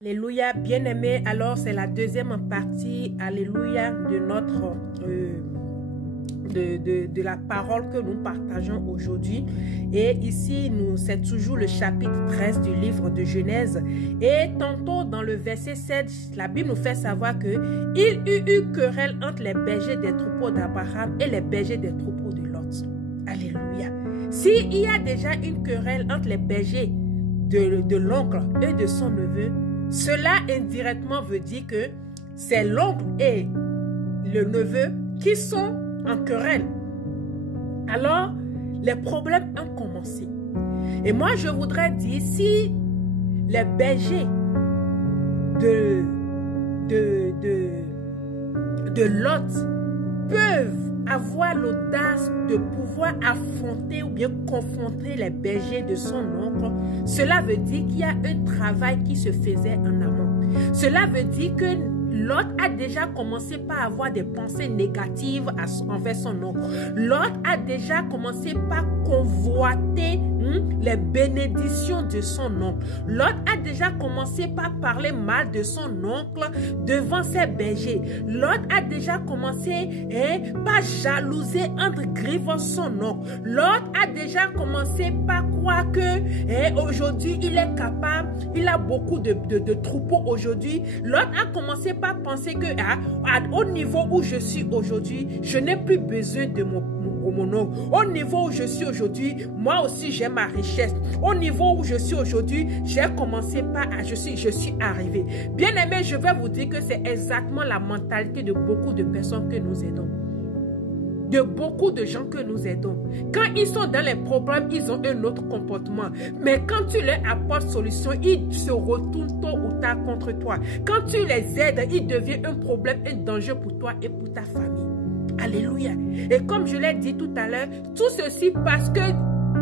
Alléluia, bien-aimés, alors c'est la deuxième partie, alléluia, de notre, de la parole que nous partageons aujourd'hui. Et ici, c'est toujours le chapitre 13 du livre de Genèse. Et tantôt dans le verset 7, la Bible nous fait savoir que il y eut querelle entre les bergers des troupeaux d'Abraham et les bergers des troupeaux de Lot. Alléluia. S'il y a déjà une querelle entre les bergers de l'oncle et de son neveu, cela indirectement veut dire que c'est l'oncle et le neveu qui sont en querelle. Alors, les problèmes ont commencé. Et moi, je voudrais dire, si les bergers de Lot peuvent avoir l'audace de pouvoir affronter ou bien confronter les bergers de son oncle, cela veut dire qu'il y a un travail qui se faisait en amont. Cela veut dire que Lot a déjà commencé par avoir des pensées négatives envers son oncle. Lot a déjà commencé par convoiter les bénédictions de son oncle. Lot a déjà commencé par parler mal de son oncle devant ses bergers. Lot a déjà commencé par jalouser entre griffes son oncle. Lot a déjà commencé par croire que aujourd'hui il est capable, il a beaucoup de troupeaux aujourd'hui. Lot a commencé par penser que au niveau où je suis aujourd'hui, je n'ai plus besoin de mon oncle. Au niveau où je suis aujourd'hui, moi aussi j'ai ma richesse. Au niveau où je suis aujourd'hui, j'ai commencé par, je suis arrivé. Bien aimé, je vais vous dire que c'est exactement la mentalité de beaucoup de personnes que nous aidons. De beaucoup de gens que nous aidons. Quand ils sont dans les problèmes, ils ont un autre comportement. Mais quand tu leur apportes solution, ils se retournent tôt ou tard contre toi. Quand tu les aides, ils deviennent un problème, un danger pour toi et pour ta famille. Alléluia. Et comme je l'ai dit tout à l'heure, tout ceci parce que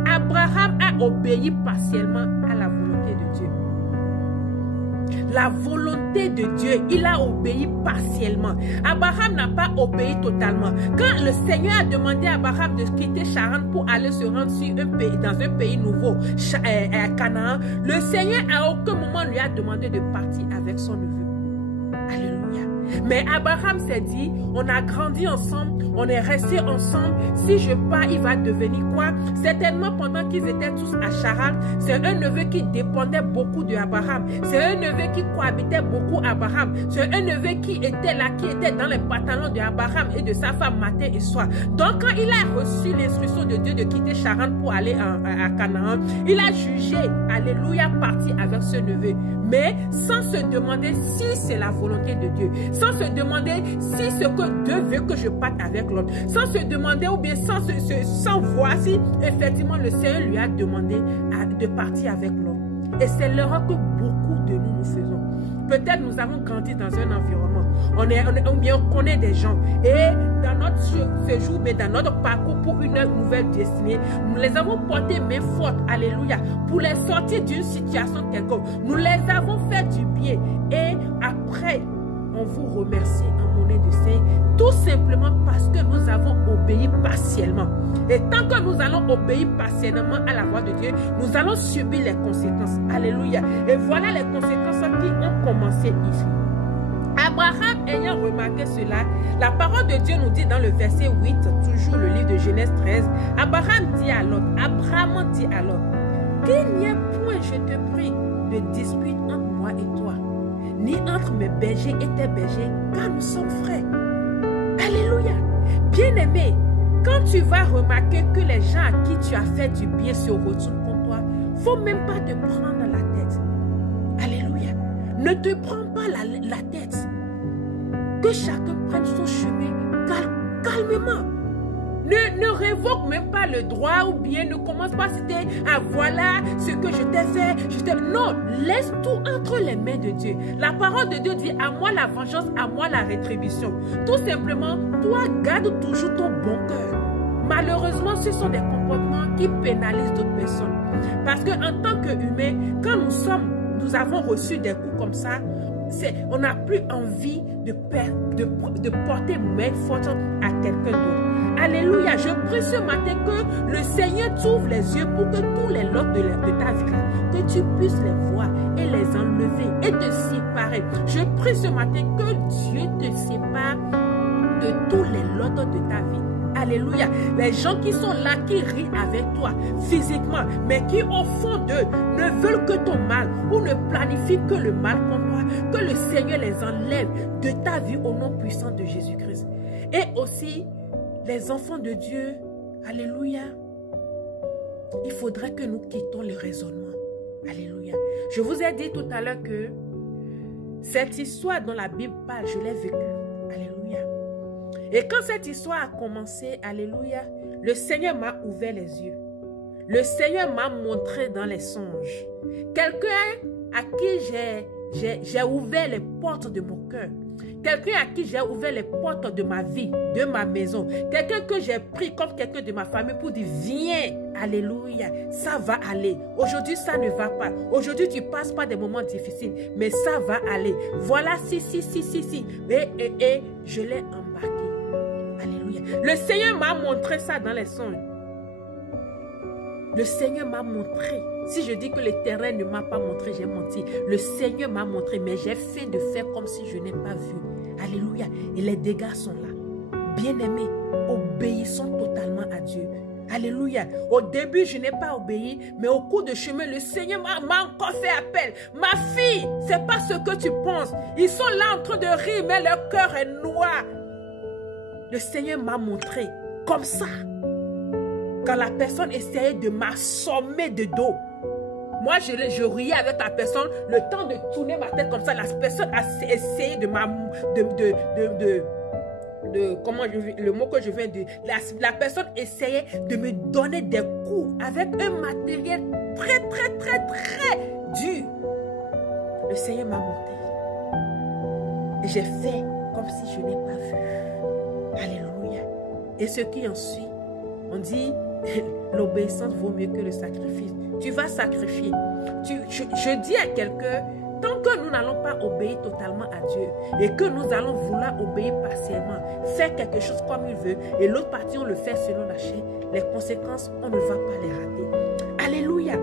Abraham a obéi partiellement à la volonté de Dieu. La volonté de Dieu, il a obéi partiellement. Abraham n'a pas obéi totalement. Quand le Seigneur a demandé à Abraham de quitter Charan pour aller se rendre sur dans un pays nouveau, Canaan, le Seigneur à aucun moment lui a demandé de partir avec son neveu. Alléluia. Mais Abraham s'est dit, on a grandi ensemble, on est resté ensemble. Si je pars, il va devenir quoi? Certainement pendant qu'ils étaient tous à Charan, c'est un neveu qui dépendait beaucoup de Abraham. C'est un neveu qui cohabitait beaucoup Abraham. C'est un neveu qui était là, qui était dans les pantalons de Abraham et de sa femme matin et soir. Donc quand il a reçu l'instruction de Dieu de quitter Charan pour aller à Canaan, il a jugé, alléluia, parti avec ce neveu. Mais sans se demander si c'est la volonté de Dieu. Sans se demander si ce que Dieu veut que je parte avec l'autre. Sans se demander ou bien sans voir si effectivement le Seigneur lui a demandé de partir avec l'autre. Et c'est l'erreur que beaucoup de nous faisons. Peut-être nous avons grandi dans un environnement. On connaît des gens. Et dans notre séjour, mais dans notre parcours pour une nouvelle destinée, nous les avons portés main forte, alléluia, pour les sortir d'une situation quelconque. Nous les avons fait du bien. Et après, on vous remercie en monnaie de sein, tout simplement parce que nous avons obéi partiellement. Et tant que nous allons obéir partiellement à la voix de Dieu, nous allons subir les conséquences. Alléluia. Et voilà les conséquences qui ont commencé ici. Abraham ayant remarqué cela, la parole de Dieu nous dit dans le verset 8, toujours le livre de Genèse 13, Abraham dit à Lot, qu'il n'y ait point, je te prie, de dispute entre moi et toi, ni entre mes bergers et tes bergers, car nous sommes frères. Alléluia. Bien-aimé, quand tu vas remarquer que les gens à qui tu as fait du bien se retournent contre toi, il ne faut même pas te prendre la tête. Alléluia. Ne te prends pas la tête. Que chacun prenne son chemin calmement. Ne révoque même pas le droit ou bien ne commence pas à citer, voilà ce que je t'ai fait. Non, laisse tout entre les mains de Dieu. La parole de Dieu dit, à moi la vengeance, à moi la rétribution. Tout simplement, toi garde toujours ton bon cœur. Malheureusement, ce sont des comportements qui pénalisent d'autres personnes. Parce qu'en tant qu'humains, quand nous avons reçu des coups comme ça, on n'a plus envie de porter main forte à quelqu'un d'autre. Alléluia. Je prie ce matin que le Seigneur t'ouvre les yeux pour que tous les lots de ta vie, que tu puisses les voir et les enlever et te séparer. Je prie ce matin que Dieu te sépare de tous les lots de ta vie. Alléluia. Les gens qui sont là, qui rient avec toi physiquement, mais qui au fond d'eux ne veulent que ton mal ou ne planifient que le mal pour toi, que le Seigneur les enlève de ta vie au nom puissant de Jésus-Christ. Et aussi, les enfants de Dieu, alléluia, il faudrait que nous quittons le raisonnement. Alléluia. Je vous ai dit tout à l'heure que cette histoire dont la Bible parle, je l'ai vécue. Alléluia. Et quand cette histoire a commencé, alléluia, le Seigneur m'a ouvert les yeux. Le Seigneur m'a montré dans les songes. Quelqu'un à qui j'ai ouvert les portes de mon cœur. Quelqu'un à qui j'ai ouvert les portes de ma vie, de ma maison. Quelqu'un que j'ai pris comme quelqu'un de ma famille pour dire, viens, alléluia, ça va aller. Aujourd'hui, ça ne va pas. Aujourd'hui, tu passes pas des moments difficiles, mais ça va aller. Voilà, si. Et je l'ai embarqué. Alléluia. Le Seigneur m'a montré ça dans les songes. Le Seigneur m'a montré. Si je dis que l'Éternel ne m'a pas montré, j'ai menti. Le Seigneur m'a montré, mais j'ai fait de faire comme si je n'ai pas vu. Alléluia. Et les dégâts sont là. Bien-aimés, obéissons totalement à Dieu. Alléluia. Au début, je n'ai pas obéi, mais au cours de chemin, le Seigneur m'a encore fait appel. Ma fille, c'est pas ce que tu penses. Ils sont là en train de rire, mais leur cœur est noir. Le Seigneur m'a montré comme ça. Quand la personne essayait de m'assommer de dos, moi je riais avec la personne, le temps de tourner ma tête comme ça, la personne a essayé comment le mot que je viens de dire, la personne essayait de me donner des coups avec un matériel très dur. Le Seigneur m'a montré. Et j'ai fait comme si je n'ai pas vu. Alléluia. Et ce qui en suit, on dit, l'obéissance vaut mieux que le sacrifice. Tu vas sacrifier. Je dis à quelqu'un, tant que nous n'allons pas obéir totalement à Dieu et que nous allons vouloir obéir partiellement, faire quelque chose comme il veut et l'autre partie on le fait selon la chair, les conséquences, on ne va pas les rater. Alléluia.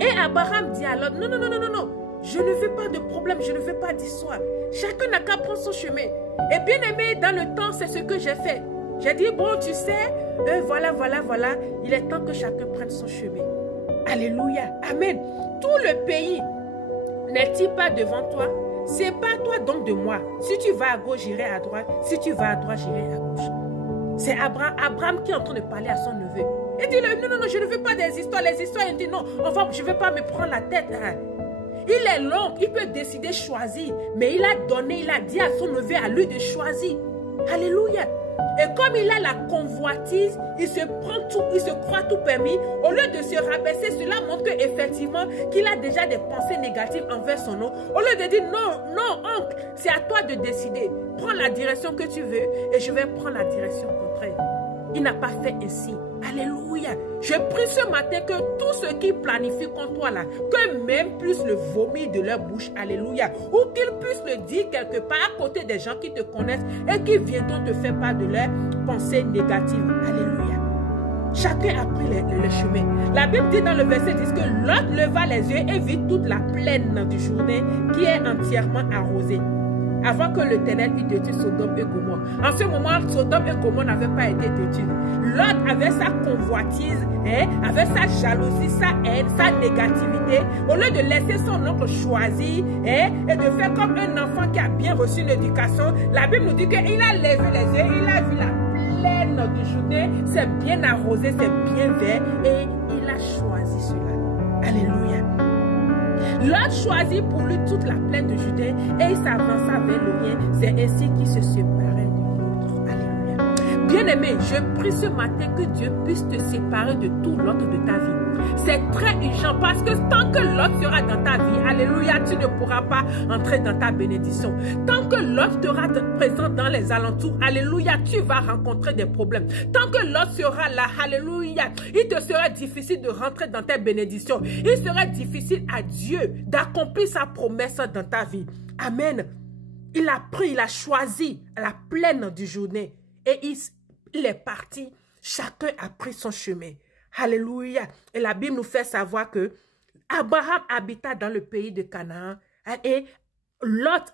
Et Abraham dit à l'autre, non, je ne veux pas de problème, je ne veux pas d'histoire. Chacun n'a qu'à prendre son chemin. Et bien aimé, dans le temps, c'est ce que j'ai fait. J'ai dit, bon, tu sais, voilà, il est temps que chacun prenne son chemin. Alléluia. Amen. Tout le pays n'est-il pas devant toi? C'est pas toi donc de moi. Si tu vas à gauche, j'irai à droite. Si tu vas à droite, j'irai à gauche. C'est Abraham qui est en train de parler à son neveu. Il dit, non, je ne veux pas des histoires. Les histoires, il dit, non, je ne vais pas me prendre la tête. Hein. Il est l'homme, il peut décider, choisir. Mais il a donné, il a dit à son neveu, à lui de choisir. Alléluia. Et comme il a la convoitise, il se prend tout, il se croit tout permis. Au lieu de se rabaisser, cela montre qu'effectivement, qu'il a déjà des pensées négatives envers son nom. Au lieu de dire non, oncle, c'est à toi de décider. Prends la direction que tu veux et je vais prendre la direction contraire. Il n'a pas fait ainsi. Alléluia. Je prie ce matin que tous ceux qui planifient contre toi là, que même puissent le vomir de leur bouche. Alléluia. Ou qu'ils puissent le dire quelque part à côté des gens qui te connaissent et qui viendront te faire part de leurs pensées négatives. Alléluia. Chacun a pris le chemin. La Bible dit dans le verset 10 que Lot leva les yeux et vit toute la plaine du Jourdain qui est entièrement arrosée. Avant que l'Éternel eût détruit Sodome et Gomorrhe. En ce moment, Sodome et Gomorrhe n'avaient pas été détruits. Lot avait sa convoitise, avait sa jalousie, sa haine, sa négativité. Au lieu de laisser son oncle choisir et de faire comme un enfant qui a bien reçu l'éducation, la Bible nous dit qu'il a levé les yeux, il a vu la plaine du Jourdain, c'est bien arrosé, c'est bien vert et il a choisi cela. Alléluia. Lot choisit pour lui toute la plaine de Jourdain et il s'avança vers l'Orient. C'est ainsi qu'il se séparait de l'autre. Alléluia. Bien-aimé, je prie ce matin que Dieu puisse te séparer de tout l'autre de ta vie. C'est très urgent parce que tant que l'autre sera dans ta vie, alléluia, tu ne pourras pas entrer dans ta bénédiction. Tant que l'autre sera présent dans les alentours, alléluia, tu vas rencontrer des problèmes. Tant que l'autre sera là, alléluia, il te sera difficile de rentrer dans tes bénédictions. Il serait difficile à Dieu d'accomplir sa promesse dans ta vie. Amen. Il a pris, il a choisi à la plaine du journée et il est parti. Chacun a pris son chemin. Alléluia. Et la Bible nous fait savoir que Abraham habita dans le pays de Canaan et Lot